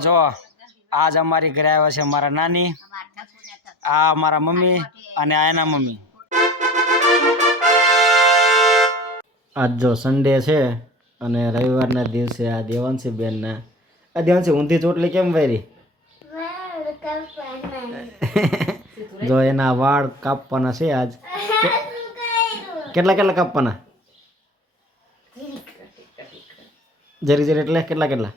જો આજ અમારી ઘરે આવ્યા છે મારા નાની, આ મારા મમ્મી અને આ એના મમ્મી. આજ જો સન્ડે છે અને રવિવારના દિવસે આ દેવાંશી બેન આ દેવાંશી ઊંધી ચોટલી કેમ વાયરી? જો એના વાળ કાપવાના છે આજ. કેટલા કેટલા કાપવાના? જરી જરી એટલે કેટલા કેટલા?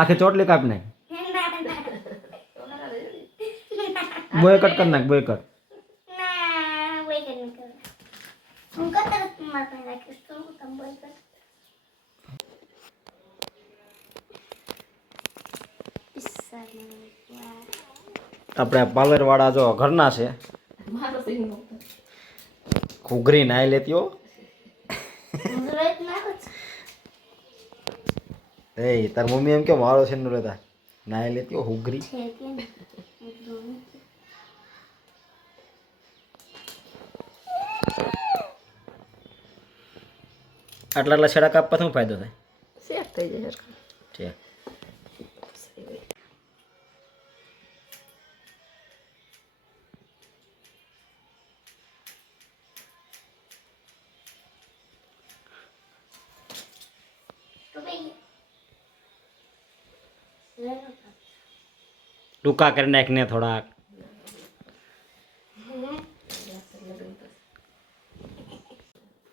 આખી ચોટલી કાપ નાખ. બોય કટ કર નાખ, બોય કટ. આપણે પાર્લર વાળા જો ઘરના છે. ઘૂઘરી નાઈ લેતી હો. એ તાર મમ્મી એમ કે મારો છે નું લેતા નાઈ લેતી હો ઘૂઘરી. આટલા આટલા છેડા કાપવા શું ફાયદો થાય? સેટ થઈ જાય. ઠીક. ટૂંકા કરી નાખ ને થોડાક.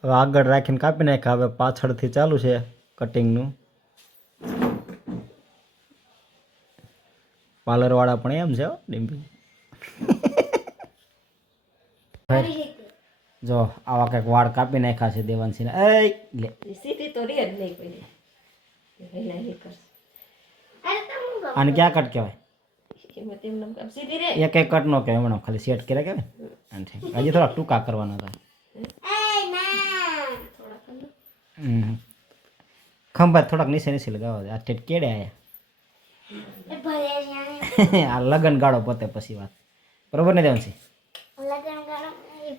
હવે આગળ રાખીને કાપી નાખ. હવે પાછળથી ચાલુ છે કટિંગનું. પાર્લર વાળા પણ એમ છે ડિમ્પી. જો આવા કંઈક વાળ કાપી નાખ્યા છે દેવાંશીને. એ લે સીધી તો રે જ નહીં કોઈ. આને ક્યાં કટ કહેવાય? એક એક કટ નો કહેવાય, હમણાં ખાલી સેટ કર્યા કહેવાય. હજી થોડા ટૂંકા કરવાના હતા. ખંભાત થોડાક નીચે નીચે લગાવવા દે. આ ટેટ કેડે આયા. આ લગન ગાળો પતે પછી વાત બરોબર ને દેવાંશી? લગન ગાળો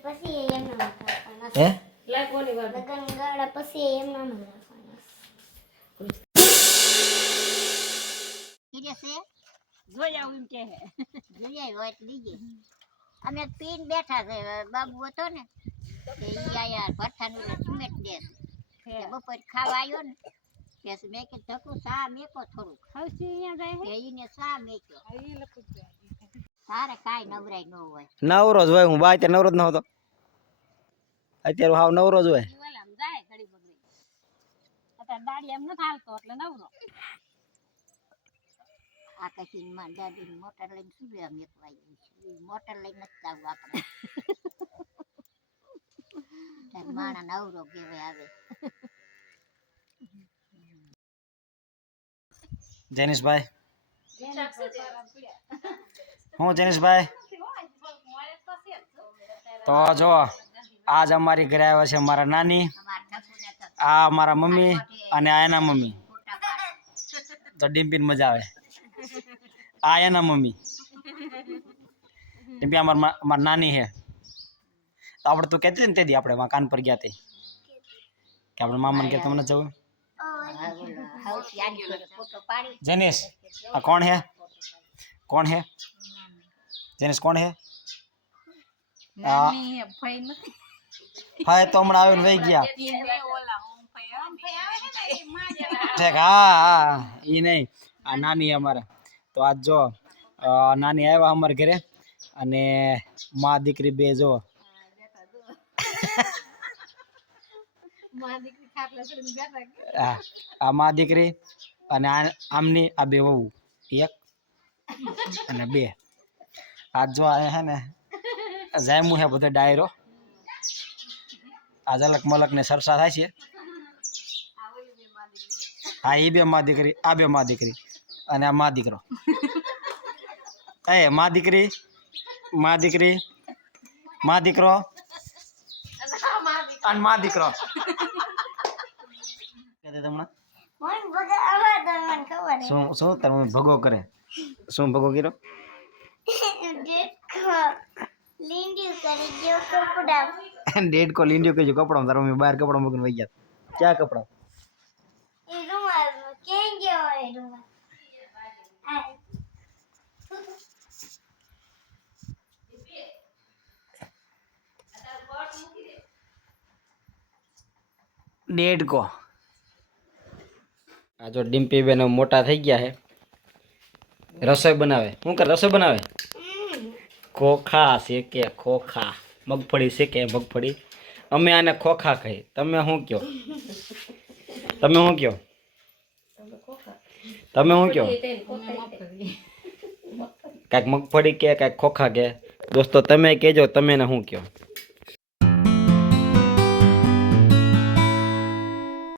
પછી એમ ના કરવાના. હે લગન ગાળા પછી એમ ના કરવાના. છે જોઈ આવું એમ કે જોઈ આવ્યો એટલે દીજે. અમે પીન બેઠા છે. બાબુ હતો ને એ આયા ભઠ્ઠાનું સિમેન્ટ દે બપોર ખાવા આવ્યો ને પછી મેં કે ધકું સા મેકો થોડુંક એને સા મેક્યો. તારે કાંઈ નવરાય ન હોય. નવરો જ હોય. હું બા અત્યારે નવરો જ ન હતો. અત્યારે હાવ નવરો જ હોય. દાડી એમ નથી હાલતો એટલે નવરો. આ કશી માં દાદી મોટર લઈને શું લેવા મેકવાઈ ગઈ છે? મોટર લઈને નથી જવું આપણે. માણા નવરો કેવાય આવે. જેનિશભાઈ હું જેનિશભાઈ તો જો આજ અમારી ઘરે આવ્યા છે મારા નાની, આ મારા મમ્મી અને આ એના મમ્મી. તો ડિમ્પીને મજા આવે. આ એના મમ્મી ડિમ્પી અમાર નાની છે. તો આપણે તો કહેતી ને તે દી આપણે કાન પર ગયા તે કે આપણે મામાને કે તમને જવું. જેનિશ આ કોણ હે? કોણ હે જેનિશ? કોણ હે? હા તો હમણાં આવીને વહી ગયા. હા હા એ નહીં, આ નાની અમારે. તો આજ જો નાની આવ્યા અમારે ઘરે અને માં દીકરી બે જો. આ માં દીકરી અને આમની આ બે વહુ, એક અને બે. આજ જો આ હે ને જામ્યું હે બધો ડાયરો. આ ઝલક મલક ને સરસા થાય છે. હા એ બે માં દીકરી, આ બે માં દીકરી અને આ માં દીકરો. એ માં દીકરી, માં દીકરી, માં દીકરો અને માં દીકરો. હમણાં મન ભગા આવા તો મને ખબર શું તાર મમ્મી ભગો કરે શું ભગો કર્યો દેખો લીંડી કરી જો કપડા ડેડ કો લીંડ્યો કહેજો કપડાં તાર મમ્મી બહાર કપડાં મૂકીને વઈ ગયા ક્યાં કપડાં એ રૂમાલ કેમ ગયો એ રૂમાલ ડેડ કો આ જો ડિમ્પી બેન મોટા થઈ ગયા હે રસોઈ બનાવે શું કરે રસોઈ બનાવે ખોખા શેકે ખોખા મગફળી શેકે મગફળી અમે આને ખોખા કહીએ તમે શું કહો તમે શું કહો તમે શું કહો કાંઈક મગફળી કે કાંઈક ખોખા કે દોસ્તો તમે કહેજો તમે ને શું કહો